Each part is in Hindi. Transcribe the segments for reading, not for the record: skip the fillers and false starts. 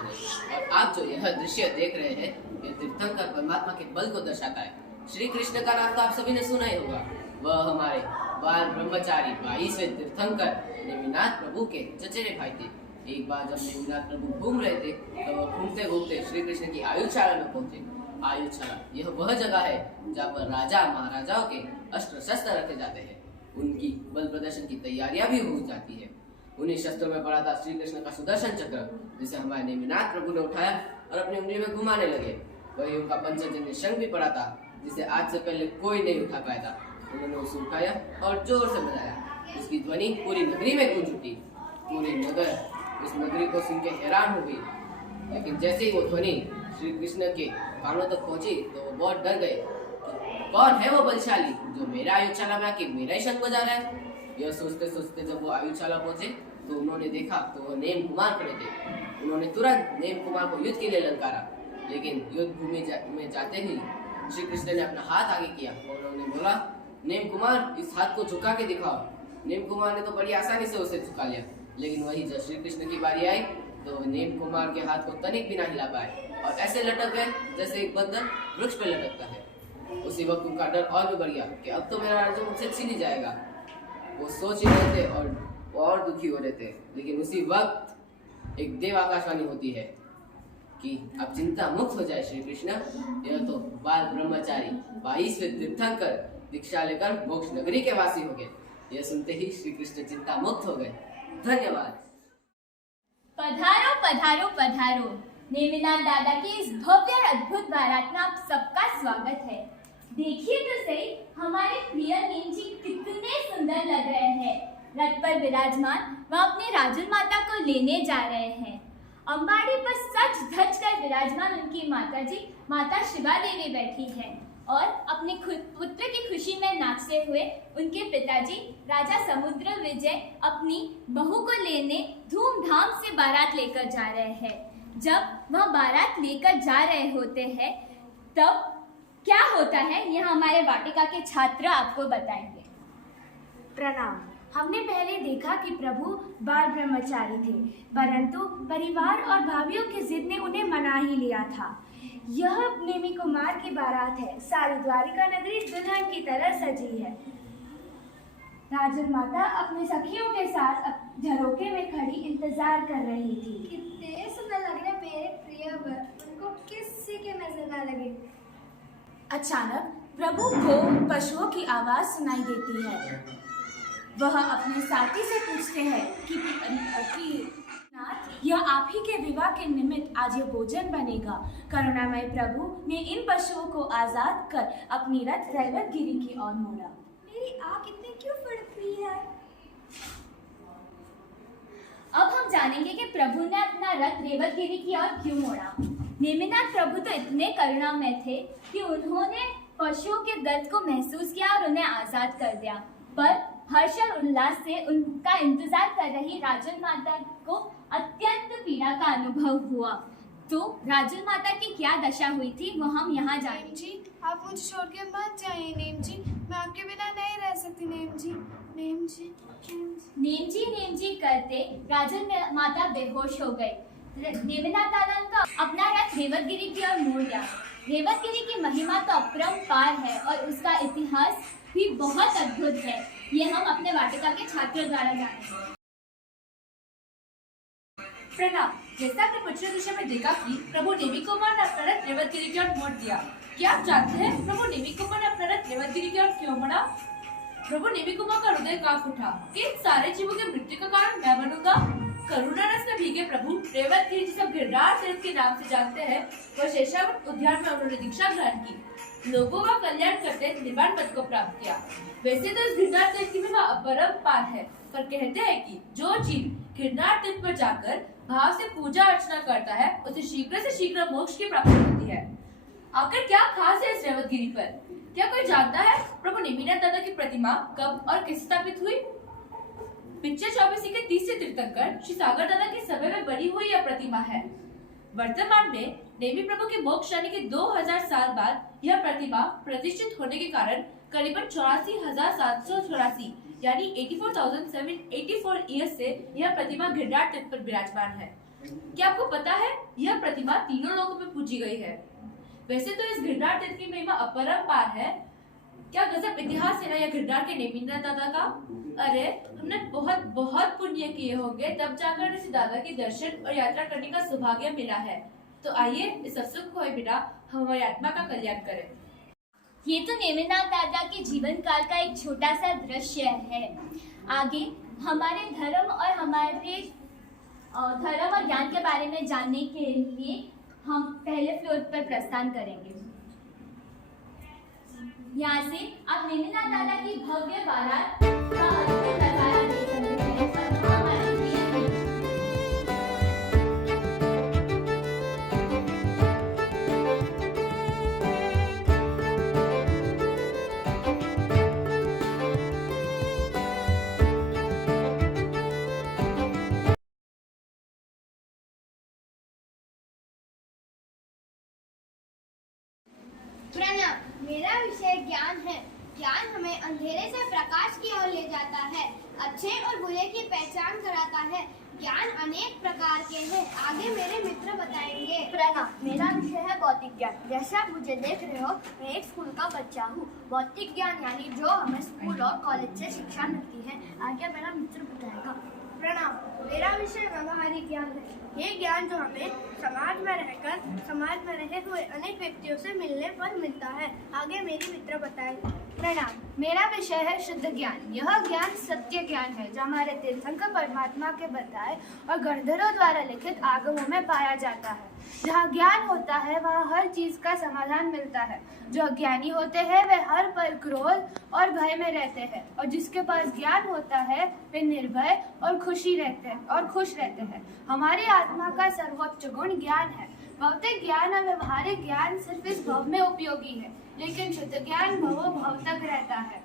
हैं। और आप जो यह दृश्य देख रहे हैं, यह तीर्थंकर परमात्मा के बल को दर्शाता है। श्री कृष्ण का नाम तो आप सभी ने सुना ही होगा। वह हमारे बाल ब्रह्मचारी 22वें तीर्थंकर नेमिनाथ प्रभु के चचेरे भाई थे। एक बार जब नेमिनाथ प्रभु घूम रहे थे तो वह घूमते घूमते श्री कृष्ण की आयुशाला में पहुंचे। आयुशाला यह वह जगह है जहाँ पर राजा महाराजाओं के अस्त्र शस्त्र रखे जाते हैं। उनकी बल प्रदर्शन की तैयारियां भी हो जाती है। उन्हीं शस्त्रों में पड़ा था श्री कृष्ण का सुदर्शन चक्र, जिसे हमारे नेमिनाथ प्रभु ने उठाया और अपनी उंगली में घुमाने लगे। वही उनका पंचजन्य शंख भी पड़ा था, जिसे आज से पहले कोई नहीं उठा पाया था। उन्होंने उसे उठाया और जोर से बजाया। उसकी ध्वनि पूरी नगरी में गूंज उठी। पूरी नगर उस नगरी को सुन के हैरान हो गई। लेकिन जैसे ही वो ध्वनि श्री कृष्ण के कानों तक पहुंची तो वो बहुत डर गए। कौन है वो बलशाली जो मेरा आयुशाला में आके मेरा ही शंख बजा रहा है? यह सोचते सोचते जब वो आयुशाला पहुंचे तो उन्होंने देखा तो वो नेम कुमार खड़े थे। उन्होंने तुरंत नेम कुमार को युद्ध के लिए ललकारा। लेकिन युद्ध भूमि में जाते ही श्री कृष्ण ने अपना हाथ आगे किया और उन्होंने बोला, नेम कुमार इस हाथ को झुका के दिखाओ। नेम कुमार ने तो बड़ी आसानी से उसे झुका लिया। लेकिन वही जब श्री कृष्ण की बारी आई तो नेम कुमार के हाथ को तनिक भी ना हिला पाए और ऐसे लटक गए जैसे एक बंदर वृक्ष पे लटकता है। उसी वक्त उनका डर और भी बढ़ गया कि अब तो मेरा राज्य मुझसे छीन ही जाएगा। वो सोच ही रहे थे और दुखी हो रहे थे। लेकिन उसी वक्त एक देव आकाशवाणी होती है कि अब चिंता मुक्त हो जाए श्री कृष्ण। यह तो बाल ब्रह्मचारी 22वें तीर्थंकर दीक्षा लेकर मोक्ष नगरी के वासी हो गए। यह सुनते ही श्री कृष्ण चिंता मुक्त हो गए। धन्यवाद। पधारो पधारो पधारो। नेमिनाथ दादा की इस भव्य और अद्भुत बारात में आप सबका स्वागत है। देखिए तो सही, हमारे प्रिय नेम जी कितने सुंदर लग रहे हैं। रथ पर विराजमान वह अपनी राजुल माता को लेने जा रहे हैं। अंबाड़ी पर सज धज कर विराजमान उनकी माता जी माता शिवा देवी बैठी हैं और अपने पुत्र की खुशी में नाचते हुए उनके पिताजी राजा समुद्र विजय अपनी बहू को लेने धूमधाम से बारात लेकर जा रहे हैं। जब वह बारात लेकर जा रहे होते हैं तब क्या होता है, यह हमारे वाटिका के छात्र आपको बताएंगे। प्रणाम। हमने पहले देखा कि प्रभु बाल ब्रह्मचारी थे, परंतु परिवार और भाभीियों की जिद ने उन्हें मना ही लिया था। यह नेमी कुमार की बारात है। सारी द्वारिका नगरी दुल्हन की तरह सजी है। राजुल माता अपनी सखियों के साथ झरोके में खड़ी इंतजार कर रही थी। कितने सुंदर लग रहे मेरे प्रिय वर, उनको किसी के नजर ना लगे। अचानक प्रभु को पशुओं की आवाज सुनाई देती है। वह अपने साथी से पूछते हैं कि नाथ, यह आप ही के विवाह के निमित्त आज ये भोजन बनेगा। करुणामय प्रभु ने इन पशुओं को आजाद कर अपनी रथ रैवतगिरी की ओर मोड़ा। मेरी आँख इतनी क्यों फड़क रही है? अब हम जानेंगे कि प्रभु ने अपना रथ रेवतगिरी की ओर क्यों मोड़ा। नेमिनाथ प्रभु तो इतने करुणामय थे कि उन्होंने पशुओं के दर्द को महसूस किया और उन्हें आजाद कर दिया। पर हर्ष और उल्लास से उनका इंतजार कर रही राजुल माता को अत्यंत पीड़ा का अनुभव हुआ। तो राजुल माता की क्या दशा हुई थी वो हम यहाँ जानेंगे। जी, आप मुझे छोड़ के मत जाइए नेम जी, मैं आपके बिना नहीं रह सकती नेम जी। नेम जी, नेम जी करते राजुल माता बेहोश हो गई। नेमिनाथ दादा का अपना रथ रेवतगिरी की ओर मोड़ दिया। रेवतगिरी की महिमा तो अपरंपार है और उसका इतिहास भी बहुत अद्भुत है। ये हम अपने वाटिका के छात्रों द्वारा जानेंगे। प्रणाम। जैसा आपने पिछले दृश्य में देखा कि प्रभु नेमी कुमार ने अपना रथ रेवतगिरी की ओर मोड़ दिया। क्या आप जानते हैं प्रभु नेमी कुमार ने अपना रथ रेवतगिरी की ओर क्यों मोड़ा? प्रभु नेमी कुमार का हृदय कांप उठा कि इन सारे जीवों की मृत्यु का कारण मैं बनूंगा। करुणा रस में भीगे प्रभु रेवतगिरी, जिसे गिरनार तीर्थ के नाम से जानते हैं, वह शेषावत उद्यान में उन्होंने दीक्षा ग्रहण की। लोगों का कल्याण करते निर्वाण पद को प्राप्त किया। वैसे तो इस गिरनार तीर्थ की महिमा अपरंपार है, पर कहते हैं कि जो जीव गिरनार तीर्थ पर जाकर भाव से पूजा अर्चना करता है उसे शीघ्र से शीघ्र मोक्ष की प्राप्ति होती है। आखिर क्या खास है इस रेवतगिरी पर? क्या कोई जानता है प्रभु नेमिनाथ दादा की प्रतिमा कब और कैसे स्थापित हुई? पिक्चर 24 के 30 तीर्थंकर श्री सागर दादा के समय में बनी हुई यह प्रतिमा है। वर्तमान में नेमी प्रभु के मोक्ष यानी कि 2000 साल बाद यह प्रतिमा प्रतिष्ठित होने के कारण करीबन 84,784 यानी 84,784 ईयर्स से यह प्रतिमा गिरनार तीर्थ पर विराजमान है। क्या आपको पता है यह प्रतिमा तीनों लोगों में पूजी गई है। वैसे तो इस गिरधार तीर्थ की महिमा अपरंपार है। क्या गजब इतिहास है ना यह गिरधार के नेमिनाथ दादा का। अरे हमने बहुत बहुत पुण्य किए होंगे तब जाकर इस दादा के दर्शन और यात्रा करने का सौभाग्य मिला है। तो आइए इस अवसर को खोए बिना हम हमारी आत्मा का कल्याण करें। ये तो नेमिनाथ दादा के जीवन काल का एक छोटा सा दृश्य है। आगे हमारे धर्म और ज्ञान के बारे में जानने के लिए हम पहले फ्लोर पर प्रस्थान करेंगे। यहाँ से आप नेमिनाथ दादा की भव्य बारात का अद्भुत नजारा देख सकते हैं। और हमारे लिए प्रणाम। मेरा विषय ज्ञान है। ज्ञान हमें अंधेरे से प्रकाश की ओर ले जाता है, अच्छे और बुरे की पहचान कराता है। ज्ञान अनेक प्रकार के हैं, आगे मेरे मित्र बताएंगे। प्रणाम। मेरा विषय है भौतिक ज्ञान। जैसे आप मुझे देख रहे हो, मैं एक स्कूल का बच्चा हूँ। भौतिक ज्ञान यानी जो हमें स्कूल और कॉलेज से शिक्षा मिलती है, आगे मेरा मित्र बताएगा। प्रणाम। मेरा विषय व्यवहारिक ज्ञान है। ये ज्ञान जो हमें समाज में रहे हुए अनेक व्यक्तियों से मिलने पर मिलता है, आगे मेरी मित्र बताएंगे। प्रणाम। मेरा विषय है शुद्ध ज्ञान। यह ज्ञान सत्य ज्ञान है जो हमारे तीर्थंकर परमात्मा के बताए और गणधरों द्वारा लिखित आगमों में पाया जाता है। जहाँ ज्ञान होता है वहाँ हर चीज का समाधान मिलता है। जो अज्ञानी होते हैं वे हर पल क्रोध और भय में रहते हैं, और जिसके पास ज्ञान होता है वे निर्भय और खुश रहते हैं। हमारी आत्मा का सर्वोच्च गुण ज्ञान है। भौतिक ज्ञान और व्यवहारिक ज्ञान सिर्फ इस भव में उपयोगी है, लेकिन शुद्ध ज्ञान भवो भव तक रहता है।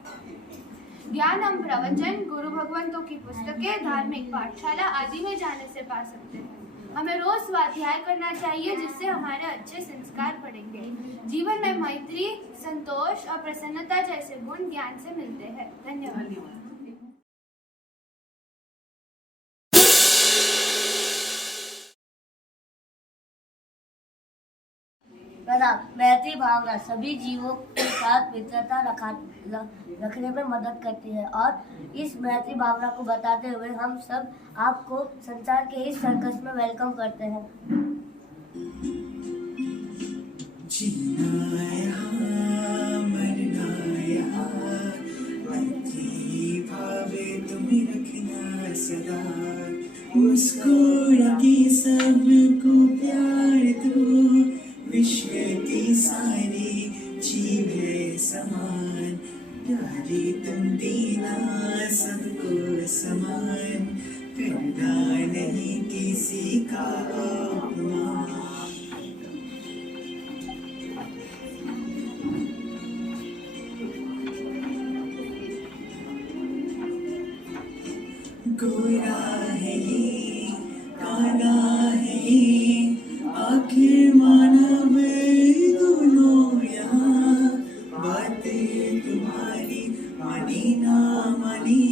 ज्ञान हम प्रवचन, गुरु भगवंतों की पुस्तकें, धार्मिक पाठशाला आदि में जाने से पा सकते हैं। हमें रोज स्वाध्याय करना चाहिए, जिससे हमारे अच्छे संस्कार पड़ेंगे। जीवन में मैत्री, संतोष और प्रसन्नता जैसे गुण ज्ञान से मिलते हैं। धन्यवाद। प्रणाम। मैत्री भावना सभी जीवों के साथ मित्रता रखने में मदद करती है, और इस मैत्री भावना को बताते हुए हम सब आपको संसार के इस सर्कस में वेलकम करते हैं। जीना यहाँ, मरना यहाँ, मैत्री भावे तुम्हें रखना सदा। मुस्कुरा के सबको प्यार दो, विश्व की सारी जीव है समान। प्यारी तुम देना सबको समान, करना नहीं किसी का अपमान। गोरा है ये, काला है ये, आखिर मानव दोनों यहाँ। बातें तुम्हारी मानी ना मानी,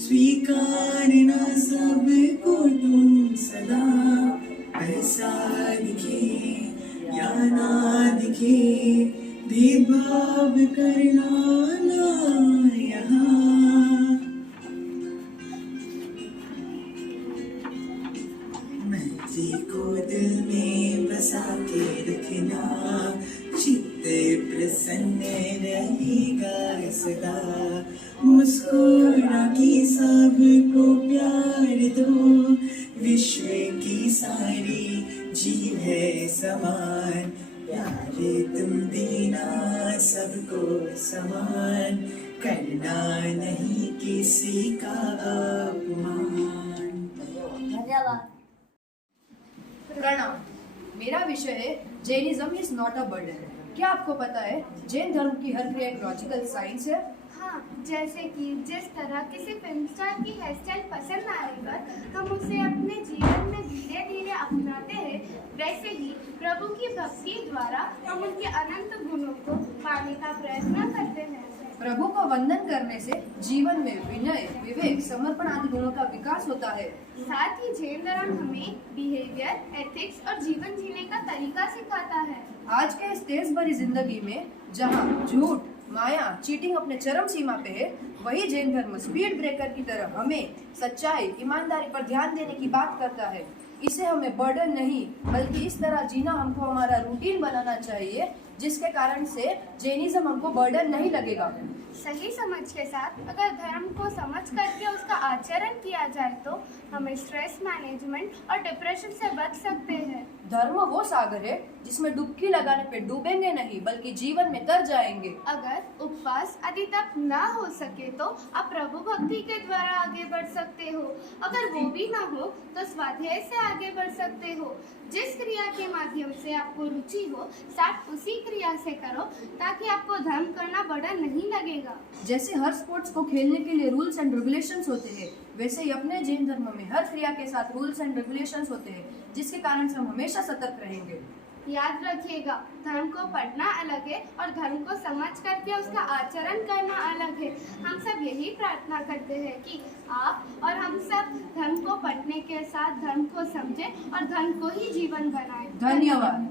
स्वीकारना सबको तुम सदा। ऐसा दिखे या ना दिखे, भेदभाव करना ना यहाँ। मैत्री को दिल में बसा के रखना, चित्त प्रसन्न रहेगा सदा। मुस्कुरा के सबको प्यार दो, विश्व की सारी जीव है समान। प्यारे तुम देना सबको समान, करना नहीं किसी का अपमान। धन्यवाद। प्रणाम। मेरा विषय है Jainism is not a burden. क्या आपको पता है जैन धर्म की हर क्रिया एक लॉजिकल साइंस है? हाँ, जैसे कि जिस तरह किसी फिल्म स्टार की हेयर स्टाइल पसंद आने पर हम उसे अपने जीवन में धीरे धीरे अपनाते हैं, वैसे ही प्रभु की भक्ति द्वारा हम उनके अनंत गुणों को पाने का प्रयत्न करते हैं। प्रभु को वंदन करने से जीवन में विनय, विवेक, समर्पण आदि गुणों का विकास होता है। साथ ही जैन धर्म हमें बिहेवियर, एथिक्स और जीवन जीने का तरीका सिखाता है। आज के इस तेज भरी जिंदगी में जहाँ झूठ, माया, चीटिंग अपने चरम सीमा पे है, वही जैन धर्म स्पीड ब्रेकर की तरह हमें सच्चाई, ईमानदारी पर ध्यान देने की बात करता है। इसे हमें बर्डन नहीं बल्कि इस तरह जीना हमको हमारा रूटीन बनाना चाहिए, जिसके कारण से जैनिज्म हमको बर्डन नहीं लगेगा। सही समझ के साथ अगर धर्म को समझ करके उसका आचरण किया जाए तो हमें स्ट्रेस मैनेजमेंट और डिप्रेशन से बच सकते हैं। धर्म वो सागर है जिसमें डुबकी लगाने पे डूबेंगे नहीं बल्कि जीवन में तर जाएंगे। अगर उपवास आदि तप ना हो सके तो आप प्रभु भक्ति के द्वारा आगे बढ़ सकते हो। अगर वो भी ना हो तो स्वाध्याय से आगे बढ़ सकते हो। जिस क्रिया के माध्यम से आपको रुचि हो साथ उसी क्रिया से करो ताकि आपको धर्म करना बड़ा नहीं लगेगा। जैसे हर स्पोर्ट्स को खेलने के लिए रूल्स एंड रेगुलेशंस होते हैं, वैसे ही अपने जैन धर्म में हर क्रिया के साथ रूल्स एंड रेगुलेशंस होते हैं, जिसके कारण से हम हमेशा सतर्क रहेंगे। याद रखिएगा, धर्म को पढ़ना अलग है और धर्म को समझ करके उसका आचरण करना अलग है। हम सब यही प्रार्थना करते हैं कि आप और हम सब धर्म को पढ़ने के साथ धर्म को समझें और धर्म को ही जीवन बनाएं। धन्यवाद।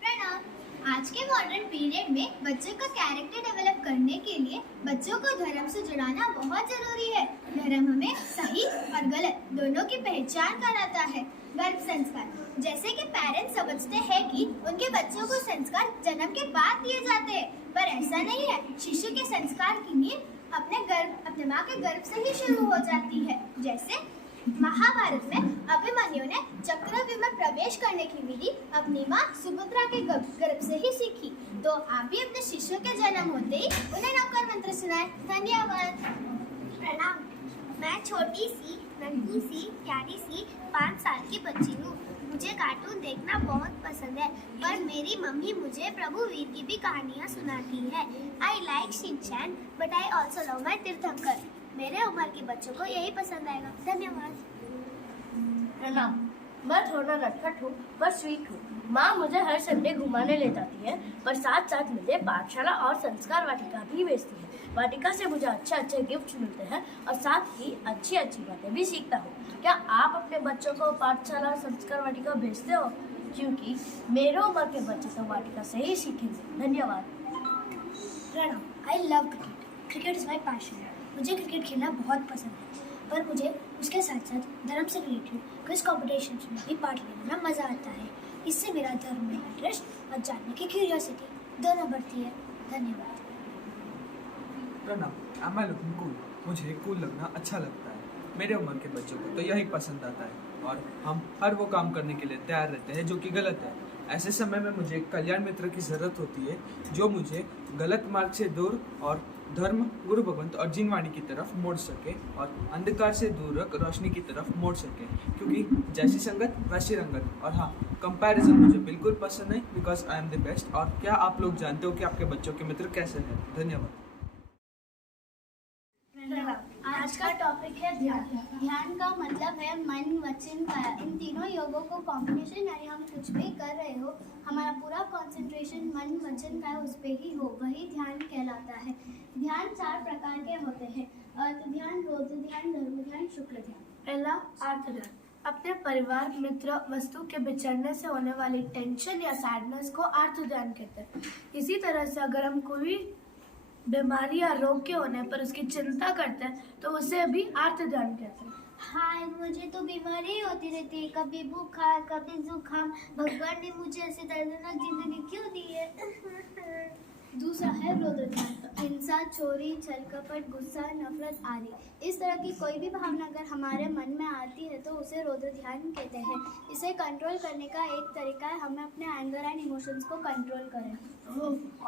प्रणाम। आज के मॉडर्न पीरियड में बच्चों का कैरेक्टर डेवलप करने के लिए बच्चों को धर्म से जुड़ाना बहुत जरूरी है। धर्म हमें सही और गलत दोनों की पहचान कराता है। गर्भ संस्कार, जैसे कि पेरेंट्स समझते हैं कि उनके बच्चों को संस्कार जन्म के बाद दिए जाते हैं, पर ऐसा नहीं है। शिशु के संस्कार की नींव अपने माँ के गर्भ से ही शुरू हो जाती है। जैसे महाभारत में अभिमन्यु ने चक्रव्यूह में प्रवेश करने की विधि अपनी माँ सुभद्रा के गर्भ से ही सीखी। तो आप भी अपने शिशु के जन्म होते ही उन्हें नवकार मंत्र सुनाएं। धन्यवाद। प्रणाम। मैं छोटी सी नन्ही सी प्यारी सी 5 साल की बच्ची हूँ। मुझे कार्टून देखना बहुत पसंद है, पर मेरी मम्मी मुझे प्रभु वीर की भी कहानियाँ सुनाती है। I like Shinchan but I also love my तीर्थंकर। मेरे उम्र के बच्चों को यही पसंद आएगा। धन्यवाद। प्रणाम। मैं थोड़ा नटखट हूँ पर स्वीट हूँ। माँ मुझे हर संडे घुमाने ले जाती है, पर साथ साथ मुझे पाठशाला और संस्कार वाटिका भी भेजती है। वाटिका से मुझे अच्छे गिफ्ट मिलते हैं और साथ ही अच्छी बातें भी सीखता हूँ। क्या आप अपने बच्चों को पाठशाला और संस्कार वाटिका भेजते हो? क्योंकि मेरे उम्र के बच्चे तो वाटिका से ही सीखेंगे। धन्यवाद। प्रणाम। I love cricket. Cricket is my passion. मुझे क्रिकेट खेलना बहुत पसंद है, पर मुझे उसके साथ साथ धर्म से रिलेटेड क्विज कॉम्पिटिशन में भी पार्ट लेने में मज़ा आता है। इससे मेरा धर्म में इंटरेस्ट और जानने की क्यूरियोसिटी दोनों बढ़ती है। धन्यवाद। प्रणाम। Am I looking cool. मुझे कूल लगना अच्छा लगता है। मेरे उम्र के बच्चों को तो यही पसंद आता है और हम हर वो काम करने के लिए तैयार रहते हैं जो कि गलत है। ऐसे समय में मुझे एक कल्याण मित्र की ज़रूरत होती है जो मुझे गलत मार्ग से दूर और धर्म, गुरु भगवंत और जिनवाणी की तरफ मोड़ सके और अंधकार से दूर रख रोशनी की तरफ मोड़ सके। क्योंकि जैसी संगत वैसी रंगत। और हाँ, कंपैरिजन मुझे बिल्कुल पसंद नहीं, because I am the best. और क्या आप लोग जानते हो कि आपके बच्चों के मित्र कैसे हैं? धन्यवाद। आज का टॉपिक है ध्यान। ध्यान का मतलब है मन, वचन, काया। इन तीनों योगों को कॉम्बिनेशन यानी हम कुछ भी कर रहे हो, हमारा पूरा कंसंट्रेशन मन, वचन, काया उस पे ही हो, वही ध्यान कहलाता है। ध्यान 4 प्रकार के होते हैं: अर्थ ध्यान, रौद्र ध्यान, धर्म ध्यान, शुक्ल ध्यान। पहला अर्थ ध्यान। अपने परिवार, मित्र, वस्तु के बिछड़ने से होने वाली टेंशन या सैडनेस को अर्थ ध्यान कहते हैं। इसी तरह से अगर हम कोई बीमारी या रोग के होने पर उसकी चिंता करते हैं तो उसे भी अर्थ ध्यान कहते हैं। हाय, मुझे तो बीमारी होती रहती है, कभी बुखार, कभी जुकाम। भगवान ने मुझे ऐसी दर्दनाक जिंदगी क्यों दी है? दूसरा है रौद्र ध्यान। हिंसा, चोरी, छल कपट, गुस्सा, नफरत आदि इस तरह की कोई भी भावना अगर हमारे मन में आती है तो उसे रौद्र ध्यान कहते हैं। इसे कंट्रोल करने का एक तरीका है हमें अपने एंगर एंड इमोशंस को कंट्रोल करें।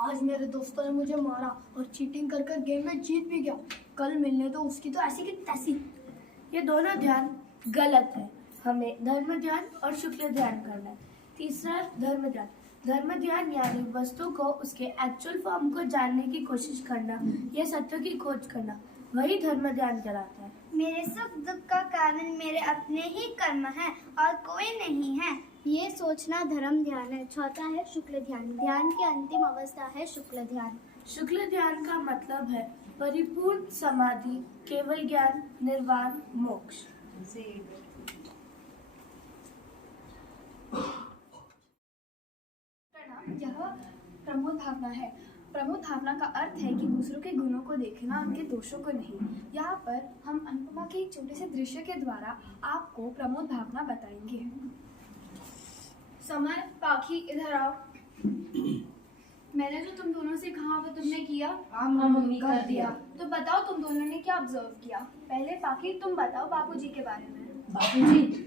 आज मेरे दोस्तों ने मुझे मारा और चीटिंग कर कर गेम में जीत भी गया। कल मिलने तो उसकी तो ऐसी की तैसी। ये दोनों ध्यान गलत है। हमें धर्म ध्यान और शुक्ल ध्यान करना है। तीसरा धर्म ध्यान। धर्म ध्यान यानी वस्तु को उसके एक्चुअल फॉर्म को जानने की कोशिश करना या सत्य की खोज करना, वही धर्म ध्यान कहलाता है। मेरे सुख दुख का कारण मेरे अपने ही कर्म हैं और कोई नहीं है। ये सोचना धर्म ध्यान है। चौथा है शुक्ल ध्यान। ध्यान की अंतिम अवस्था है शुक्ल ध्यान। शुक्ल ध्यान का मतलब है परिपूर्ण समाधि, केवल ज्ञान, निर्वाण, मोक्ष। यह प्रमोद भावना है। प्रमोद भावना का अर्थ है कि दूसरों के गुणों को देखना, उनके दोषों को नहीं। यहाँ पर हम अनुपमा के एक छोटे से दृश्य के द्वारा आपको प्रमोद भावना बताएंगे। समय, पाखी, इधर आओ। मैंने जो तुम दोनों से कहा वो तुमने किया? हाँ मम्मी, कर दिया। तो बताओ तुम दोनों ने क्या ऑब्जर्व किया। पहले पाखी तुम बताओ बापूजी के बारे में।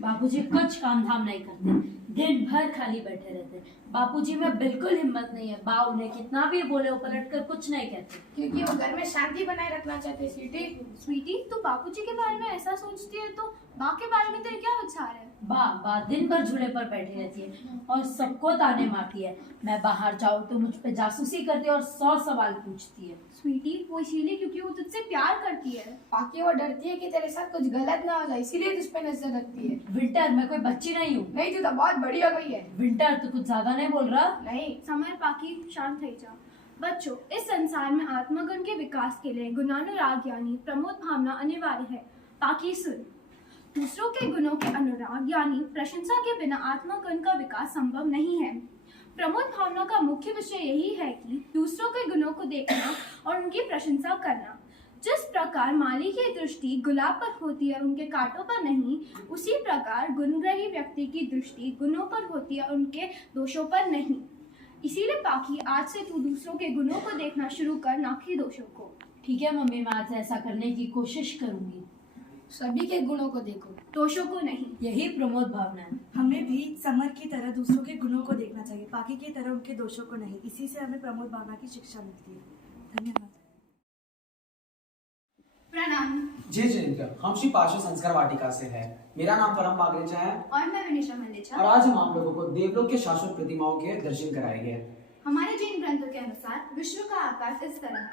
बापूजी कुछ काम धाम नहीं करते, दिन भर खाली बैठे रहते। बापूजी में बिल्कुल हिम्मत नहीं है। बा उन्हें कितना भी बोले वो पलट कर कुछ नहीं कहते, क्योंकि वो घर में शांति बनाए रखना चाहते। स्वीटी, तू बापूजी के बारे में ऐसा सोचती है तो माँ के बारे में तेरे क्या विचार है? बा दिन भर झूले पर बैठी रहती है और सबको ताने मारती है। मैं बाहर जाऊँ तो मुझ पे जासूसी करती है और 100 सवाल पूछती है। स्वीटी, वो इसीलिए क्योंकि वो तुझसे प्यार करती है। बाकी वो डरती है कि तेरे साथ कुछ गलत ना हो जाए, इसीलिए तुझ पे नजर रखती है। विंटर, मैं कोई बच्ची नहीं हूँ। नहीं, तू तो बहुत बड़ी हो गई है। विंटर, तू कुछ ज्यादा नहीं बोल रहा? नहीं। समय, पाखी, शांत हो जा। बच्चों, इस संसार में आत्मगुण के विकास के लिए गुणानुराग यानी प्रमोद भावना अनिवार्य है। पाखी सुन, दूसरों के गुणों के अनुराग यानी प्रशंसा के बिना आत्मगुण का विकास संभव नहीं है। प्रमोद भावना का मुख्य विषय यही है कि दूसरों के गुणों को देखना और उनकी प्रशंसा करना। जिस प्रकार माली की दृष्टि गुलाब पर होती है, उनके कांटों पर नहीं, उसी प्रकार गुणग्राही व्यक्ति की दृष्टि गुणों पर होती है, उनके दोषों पर नहीं। इसीलिए पाखी, आज से तू दूसरों के गुणों को देखना शुरू कर, ना कि दोषों को। ठीक है मम्मी, मैं आज ऐसा करने की कोशिश करूंगी। सभी के गुणों को देखो, दोषों को नहीं। यही प्रमोद भावना है। हमें भी समर की तरह दूसरों के गुणों को देखना चाहिए, पाखी की तरह उनके दोषों को नहीं। इसी से हमें प्रमोद भावना की शिक्षा मिलती है। धन्यवाद। प्रणाम। जय जयंत, हम श्री पार्श्व संस्कार वाटिका से हैं। मेरा नाम परम बागरेचा है और मैं विनिशा मंडेचा। और आज हम आप लोगों को देवलोक के शाश्वत प्रतिमाओं के दर्शन कराएंगे। हमारे जैन ग्रंथों के अनुसार विश्व का आकार इस तरह है।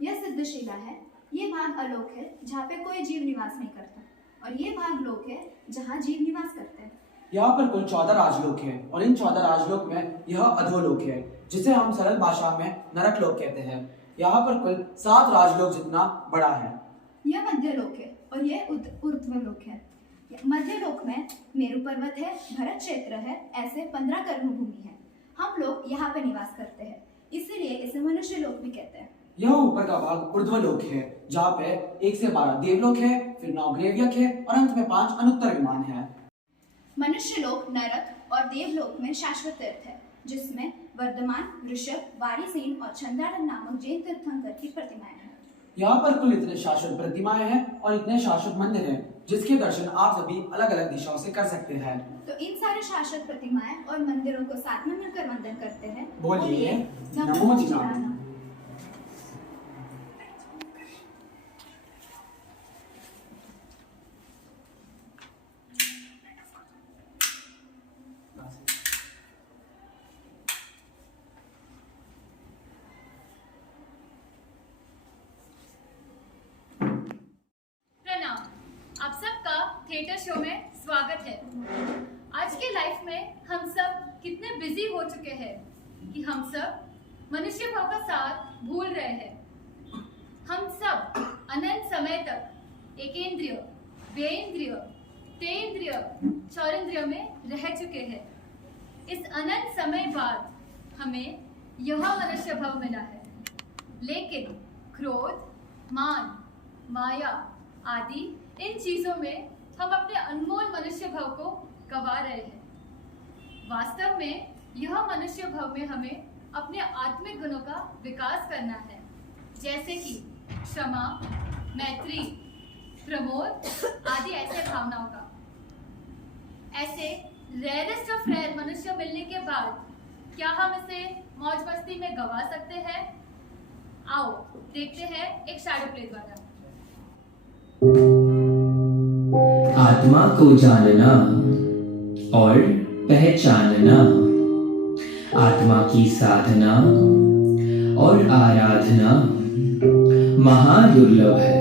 यह सिद्धशिला है। ये भाग अलोक है, जहाँ पे कोई जीव निवास नहीं करता, और ये भाग लोक है, जहाँ जीव निवास करते हैं। यहाँ पर कुल 14 राजलोक हैं और इन 14 राजलोक में यह अधोलोक है, जिसे हम सरल भाषा में नरक लोक कहते हैं। यहाँ पर कुल 7 राजलोक जितना बड़ा है। यह मध्य लोक है और यह ऊर्ध्व लोक है। मध्य लोक में मेरु पर्वत है, भरत क्षेत्र है, ऐसे 15 कर्मभूमि है। हम लोग यहाँ पे निवास करते हैं, इसीलिए इसे मनुष्य लोक भी कहते हैं। यह ऊपर का भाग ऊर्ध्वलोक है, जहाँ पे 1 से 12 देवलोक है, फिर 9 ग्रेवयक है और अंत में 5 अनुत्तर विमान है। मनुष्य लोक, नरक और देवलोक में शाश्वत तीर्थ है, जिसमें वर्धमान, ऋषभ, वारिसेन और चंद्रानंद नामक जैन तीर्थंकर की प्रतिमाएं हैं। यहाँ पर कुल इतने शाश्वत प्रतिमाएं हैं और इतने शाश्वत मंदिर हैं, जिसके दर्शन आप सभी अलग अलग दिशाओं से कर सकते हैं। तो इन सारे शाश्वत प्रतिमाएं और मंदिरों को साथ में मिलकर वंदन करते हैं। बोलिए नमो जिनाम। आप सबका थिएटर शो में स्वागत है। आज के लाइफ में हम सब कितने बिजी हो चुके हैं कि हम सब मनुष्य भाव का साथ भूल रहे हैं। हम सब अनंत समय तक एकेंद्रिय, द्वेंद्रिय, तेंद्रिय, चौरेंद्रिय में रह चुके हैं। इस अनंत समय बाद हमें यह मनुष्य भाव मिला है, लेकिन क्रोध, मान, माया आदि इन चीजों में हम अपने अनमोल मनुष्य भाव को गवा रहे हैं। वास्तव में यह मनुष्य भाव में हमें अपने आत्मिक गुणों का विकास करना है, जैसे कि क्षमा, मैत्री, प्रमोद आदि ऐसे भावनाओं का। ऐसे रेयरेस्ट ऑफ रेयर मनुष्य मिलने के बाद क्या हम इसे मौज मस्ती में गवा सकते हैं? आओ देखते हैं एक शैडो प्ले द्वारा। आत्मा को जानना और पहचानना, आत्मा की साधना और आराधना महादुर्लभ है।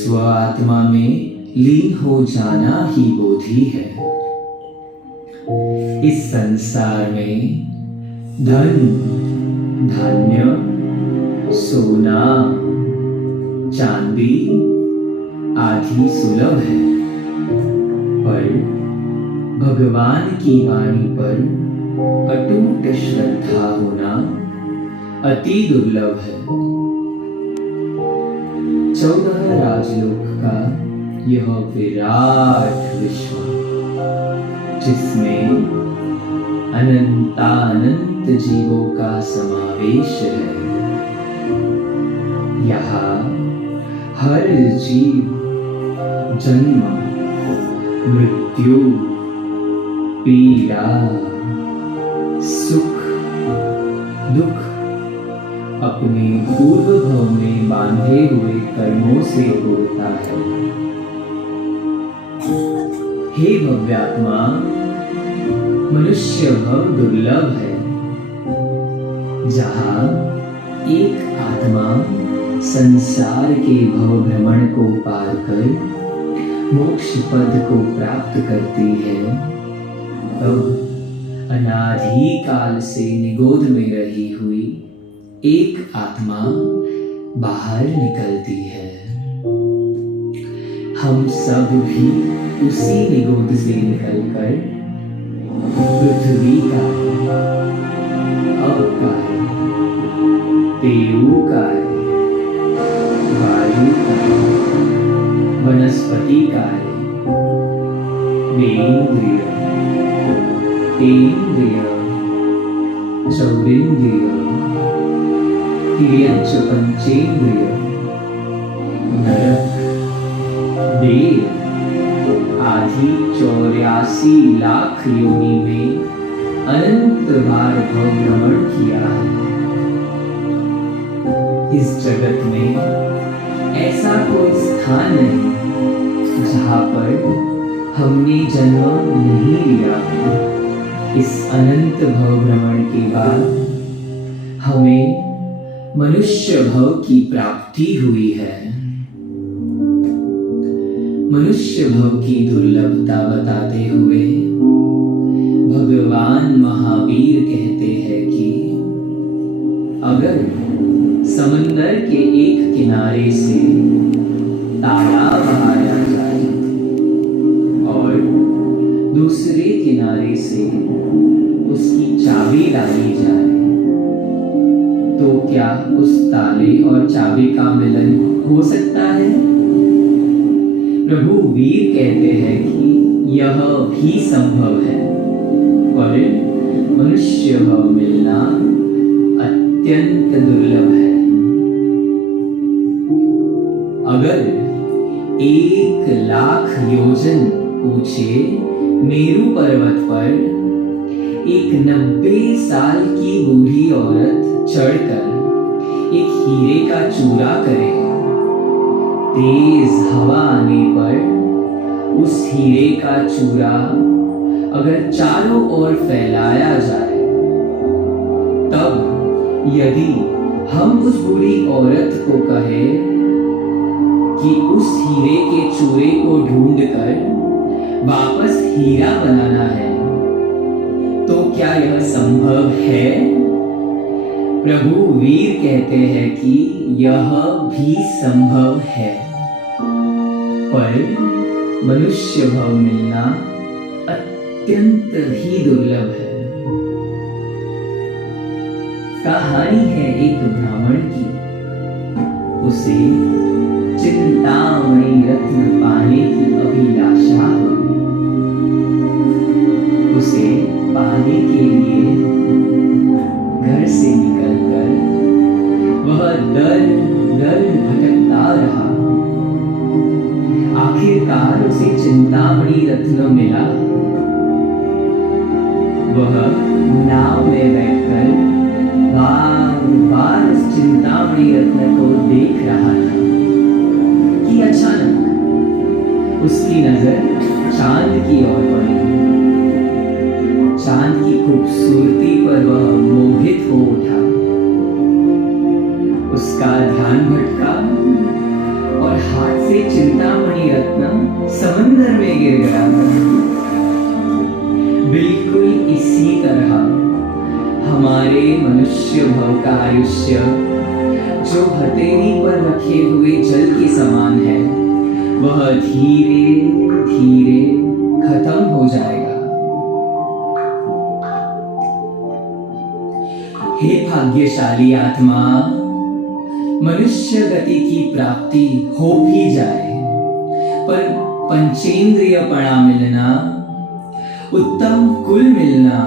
स्व आत्मा में लीन हो जाना ही बोधि है। इस संसार में धन, धान्य, सोना, चांदी आदि सुलभ है, पर भगवान की वाणी पर अटूट श्रद्धा होना अति दुर्लभ है। 14 राजलोक का यह विराट विश्व, जिसमें अनंतानंत जीवों का समावेश है, यहाँ हर जीव जन्म, मृत्यु, पीड़ा, सुख, दुख अपने पूर्व भव में बांधे हुए कर्मों से होता है। हे भव्यात्मा, मनुष्य भव दुर्लभ है, जहाँ एक आत्मा संसार के भव भ्रमण को पार कर मोक्ष पद को प्राप्त करती है, तब अनादि काल से निगोद में रही हुई एक आत्मा बाहर निकलती है। हम सब भी उसी निगोद से निकलकर पृथ्वी का, अवकाय, पेयूकाय, वायुकाय, वनस्पतिकाय, वेन्द्रिय, तेन्द्रिय, चौरिन्द्रिय, तिर्यंच पंचेन्द्रिय, नरक, देव आदि 84 लाख योनि में अनंत बार भ्रमण किया है। इस जगत में ऐसा कोई स्थान नहीं जहाँ पर हमने जन्म नहीं लिया। इस अनंत भव भ्रमण के बाद हमें मनुष्य भव की प्राप्ति हुई है। मनुष्य भव की दुर्लभता बताते हुए भगवान महावीर कहते हैं कि अगर समंदर के एक किनारे से ताला बहाया जाए और दूसरे किनारे से उसकी चाबी डाली जाए, तो क्या उस ताले और चाबी का मिलन हो सकता है? प्रभु वीर कहते हैं कि यह भी संभव है, पर मनुष्य भव मिलना अत्यंत दुर्लभ है। अगर 1,00,000 योजन ऊंचे मेरू पर्वत पर एक 90 साल की बूढ़ी औरत चढ़कर एक हीरे का चूरा करे, तेज हवा आने पर उस हीरे का चूरा अगर चारों ओर फैलाया जाए, तब यदि हम उस बूढ़ी औरत को कहें कि उस हीरे के चूरे को ढूंढकर वापस हीरा बनाना है, तो क्या यह संभव है? प्रभु वीर कहते हैं कि यह भी संभव है, पर मनुष्य भव मिलना अत्यंत ही दुर्लभ है। कहानी है एक ब्राह्मण की। उसे चिंतामणि रत्न पाने की अभिलाषा हुई। उसे पाने के लिए घर से निकलकर वह दर दर भटकता रहा। आखिरकार उसे चिंतामणि रत्न मिला। वह नाव में बैठकर बार बार उस चिंतामणि रत्न को देख रहा था कि अचानक उसकी नजर चांद की ओर पड़ी। चांद की खूबसूरती पर वह मोहित हो उठा। उसका ध्यान भटका और हाथ से सारे मनुष्य भव का आयुष्य जो हथेली पर रखे हुए जल के समान है, वह धीरे धीरे खत्म हो जाएगा। हे भाग्यशाली आत्मा, मनुष्य गति की प्राप्ति हो भी जाए, पर पंचेंद्रियपणा मिलना, उत्तम कुल मिलना,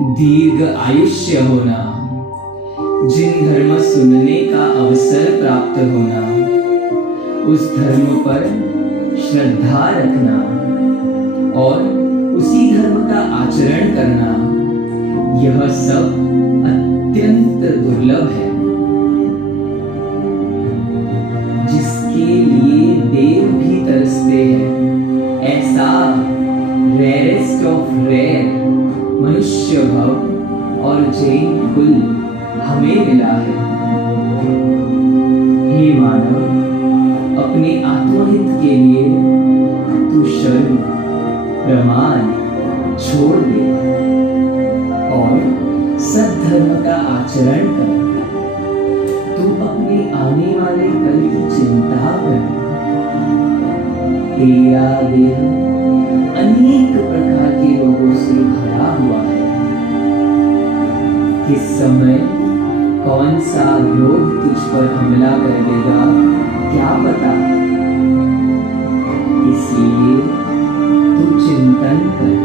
दीर्घ आयुष्य होना, जिन धर्म सुनने का अवसर प्राप्त होना, उस धर्म पर श्रद्धा रखना और उसी धर्म का आचरण करना, यह सब अत्यंत दुर्लभ है। जिसके लिए देव भी तरसते हैं, ऐसा रेयरेस्ट ऑफ रेयर मनुष्य भव और जैन कुल हमें मिला है। हे मानव, अपने आत्महित के लिए तू शर्म प्रमाण छोड़ दे और सद्धर्म का आचरण कर। तू अपने आने वाले कल की चिंता कर। तेरा देह अनेक प्रकार के रोगों से भरा हुआ है। किस समय कौन सा रोग तुझ पर हमला कर देगा, क्या पता। इसलिए तू चिंतन कर,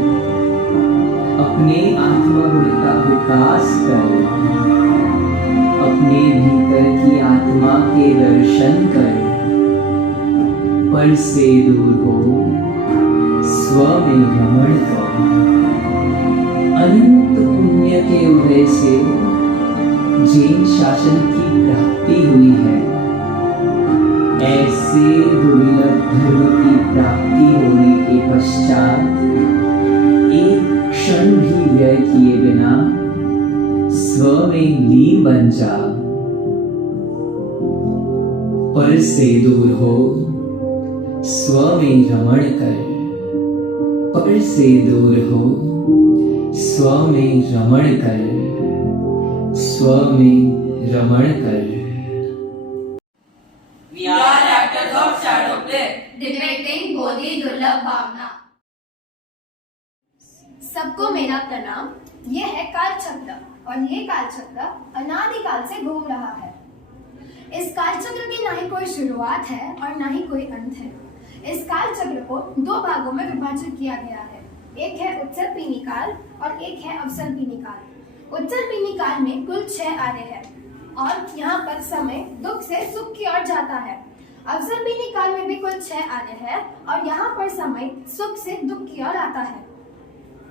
अपने आत्मगुण का विकास कर, अपने भीतर की आत्मा के दर्शन कर, पर से दूर हो, स्व में रमण कर। अनंत पुण्य के उदय से जैन शासन की प्राप्ति हुई है। ऐसे दुर्लभ धर्म की प्राप्ति होने के पश्चात एक क्षण भी व्यय किए बिना स्व में लीन बन जा। पर से दूर हो, स्व में रमण कर। पर से दूर हो, स्व में रमण कर। स्व में रमण कर। We are actors of shadow play, depicting बोधि दुर्लभ भावना। सबको मेरा प्रणाम। यह है काल चक्र और ये काल चक्र अनादिकाल से घूम रहा है। इस काल चक्र की ना ही कोई शुरुआत है और ना ही कोई अंत है। इस काल चक्र को दो भागों में विभाजित किया गया है। एक है उत्सर्पिणी काल और एक है अवसर्पिणी काल। उत्सर्पिणी काल में कुल 6 आर्य है और यहाँ पर समय दुख से सुख की ओर जाता है। अवसर्पिणी काल में भी कुल 6 आर्य है और यहाँ पर समय सुख से दुख की ओर आता है।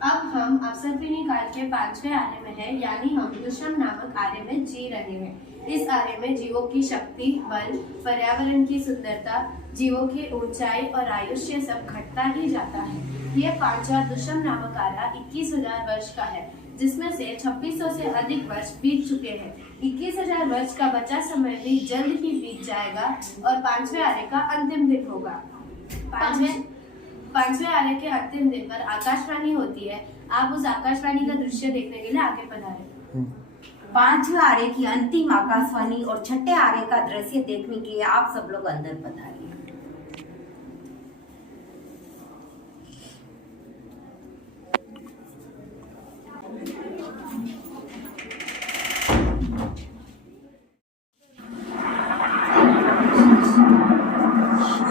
अब हम अवसर्पिणी काल के 5वें आर्य में हैं, यानी हम दुष्म नामक आर्य में जी रहे हैं। इस आर्य में जीवों की शक्ति, बल, पर्यावरण की सुंदरता, जीवों की ऊंचाई और आयुष्य सब घटता ही जाता है। यह 5000 दुष्म नामक आर्य 21,000 वर्ष का है, जिसमें से 2600 से अधिक वर्ष बीत चुके हैं। 21,000 वर्ष का बचा समय भी जल्द ही बीत जाएगा और 5वें आर्य का अंतिम दिन होगा। पांचवें आर्य के अंतिम दिन पर आकाशवाणी होती है। आप उस आकाशवाणी का दृश्य देखने के लिए आगे पधारें। 5वें आर्य की अंतिम आकाशवाणी और 6ठे आर्य का दृश्य देखने के लिए आप सब लोग अंदर पधारिए।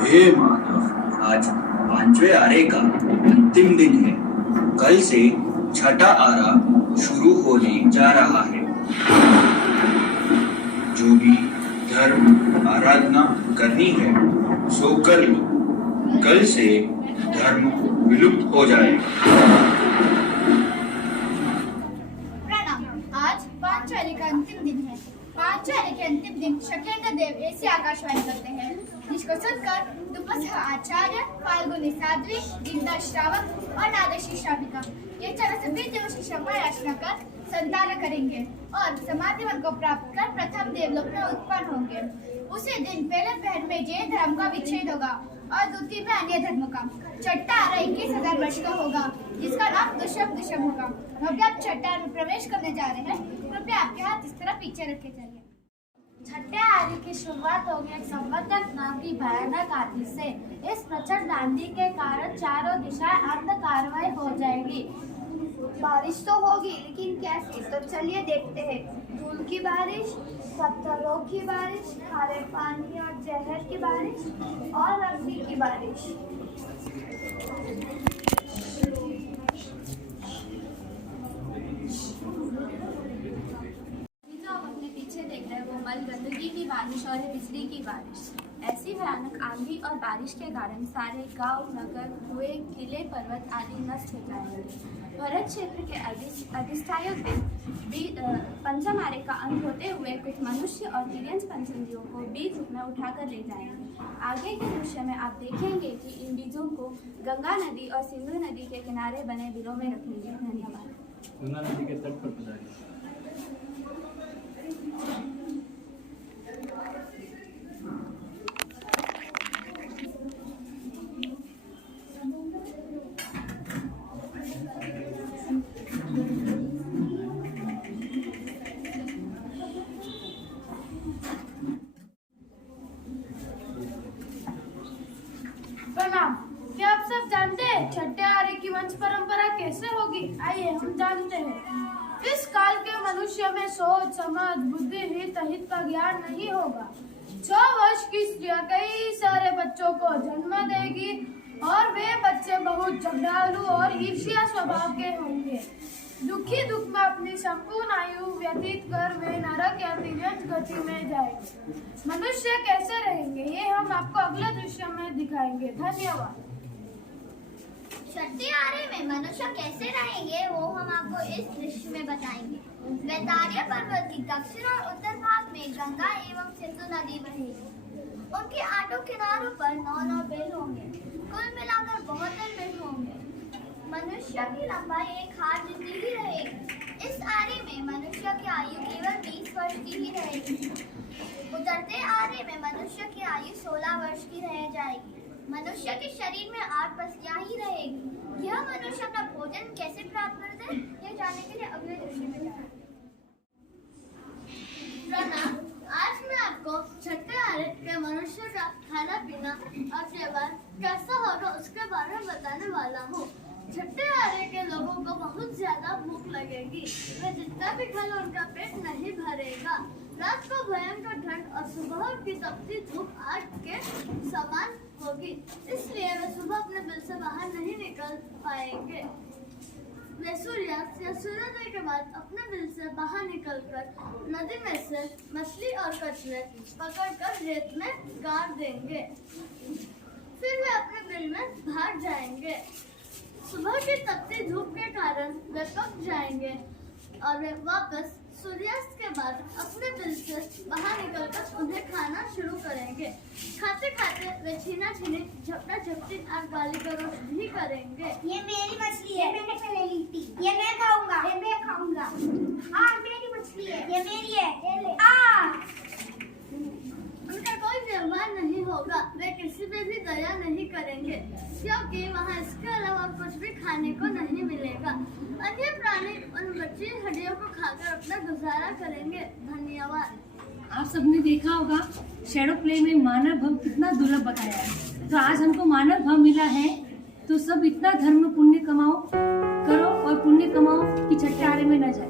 हे मानव, आज 5वें आर्य का अंतिम दिन है। कल से 6ठा आर्य शुरू होने जा रहा है। जो भी धर्म आराधना करनी है सो कर लो। कल से धर्म विलुप्त हो जाएगा। प्रणाम। आज 5वें आर्य का अंतिम दिन है। 5वें आर्य के अंतिम दिन शकेंद्र देव ऐसी आकाशवाणी करते हैं जिसको सुनकर दुपस्थ आचार्य, फाल्गुनी साध्वी, गिरधर श्रावक और नादेशी श्राविका ये चारों सभी देव शिष्यों याचना कर संतान करेंगे और समाधि वर्ग को प्राप्त कर प्रथम देवलोक में उत्पन्न होंगे। उसी दिन पहले पहर में जैन धर्म का विच्छेद होगा और द्वितीय में अन्य धर्म का। छठा आरा 21,000 वर्ष का होगा, जिसका नाम दुष्यम होगा। अभी आप छठे आरे में प्रवेश करने जा रहे हैं, कृपया आपके हाथ इस तरह पीछे रखे जाइए। छठे आरे की शुरुआत होगी एक संवत्सर नाम की भयानक आंधी से। इस प्रचंड आंधी के कारण चारों दिशाएं अंधकारमय हो जाएगी। बारिश तो होगी, लेकिन कैसी? तो चलिए देखते हैं। धूल की बारिश, पत्थरों की बारिश, खारे पानी और जहर की बारिश और अग्नि की बारिश। जो आप अपने पीछे देख रहे हैं वो मल गंदगी की बारिश और बिजली की बारिश। ऐसी भयानक आंधी और बारिश के कारण सारे गांव, नगर, कुएं, किले, पर्वत आदि नष्ट हो जाएंगे। भरत क्षेत्र के अधिष्ठायक पंचम आरे का अंत होते हुए कुछ मनुष्य और तिर्यंच पंचमियों को बीज में उठाकर ले जाएंगे। आगे के दृश्य में आप देखेंगे कि इन बीजों को गंगा नदी और सिंधु नदी के किनारे बने बिलों में रखेंगे। धन्यवाद। गंगा नदी के तट पर पधारिए। प्रणाम। क्या आप सब जानते हैं छठे आरे की वंश परंपरा कैसे होगी? आइए हम जानते हैं। इस काल के मनुष्य में सोच, समझ, बुद्धि, हित अहित का ज्ञान नहीं होगा। 6 वर्ष की स्त्रियां कई सारे बच्चों को जन्म देगी और वे बच्चे बहुत झगड़ालू और ईर्ष्या स्वभाव के होंगे। दुखी दुख में अपनी संपूर्ण आयु व्यतीत कर वे नरक या तिर्यंच गति में जाएंगे। मनुष्य कैसे रहेंगे ये हम आपको अगले दृश्य में दिखाएंगे। धन्यवाद। छठे आरे में मनुष्य कैसे रहेंगे वो हम आपको इस दृश्य में बताएंगे। वैतार्य पर्वत की दक्षिण और उत्तर भाग में गंगा एवं सिंधु नदी बहेगी। उनके 8 किनारों पर 9 बिल होंगे। कुल मिलाकर 72 बिल होंगे। मनुष्य की लंबाई एक हाथ जितनी ही रहेगी। इस आरे में मनुष्य की आयु केवल 20 वर्ष की ही रहेगी। उतरते आरे में मनुष्य की आयु 16 वर्ष की रह जाएगी। मनुष्य के शरीर में 8 पसलियां ही रहेगी। यह मनुष्य अपना भोजन कैसे प्राप्त करते हैं यह जानने के लिए अगले दृश्य में जाएं। प्रणाम। आज मैं आपको छठे आरे के मनुष्य का खाना पीना और व्यवहार कैसा होगा उसके बारे में बताने वाला हूँ। छठे आरे के लोगों को बहुत ज्यादा भूख लगेगी। वे जितना भी खा लो उनका पेट नहीं भरेगा। रात को भयंकर ठंड और सुबह की तपती धूप आग के समान होगी, इसलिए वे सुबह अपने बिल से बाहर नहीं निकल पाएंगे। वे सूर्यास्त या सूर्योदय के बाद अपने बिल से बाहर निकलकर नदी में से मछली और कछुए पकड़कर रेत में गाड़ देंगे। फिर वे अपने बिल में भाग जाएंगे। सुबह की तपती धूप के कारण वे पक जाएंगे और वे वापस सूर्यास्त के बाद अपने बिल से बाहर निकलकर उन्हें खाना शुरू करेंगे। खाते खाते वे छीना छीनी, झपटा झपटी और गाली गलौज भी करेंगे। ये मेरी मछली है, मैंने पहले ली थी। ये मैं खाऊंगा, ये मैं खाऊंगा। हाँ मेरी मछली है, ये मेरी है, ये ले। उनका कोई व्यवहार नहीं होगा। वे किसी पे भी दया नहीं करेंगे क्योंकि वहाँ इसके अलावा कुछ भी खाने को नहीं मिलेगा। अन्य प्राणी उन बची हड्डियों को खाकर अपना गुजारा करेंगे। धन्यवाद। आप सबने देखा होगा शैडो प्ले में मानव भव कितना दुर्लभ बताया है। तो आज हमको मानव भव मिला है तो सब इतना धर्म पुण्य कमाओ करो और पुण्य कमाओ कि छठे आरे में न जाए।